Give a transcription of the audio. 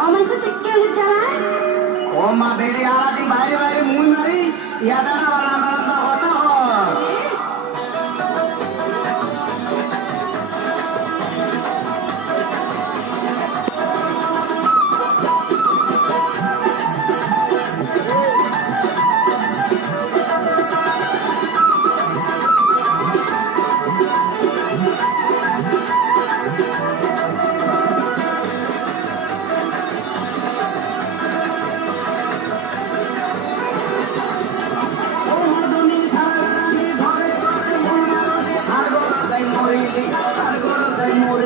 অমানুষ শিক্ষা চালায় ও মা বেড়ে আলাদি বাইরে বাইরে মুই মারি ইয়াদা না বালা বালা কথা হয় Mori,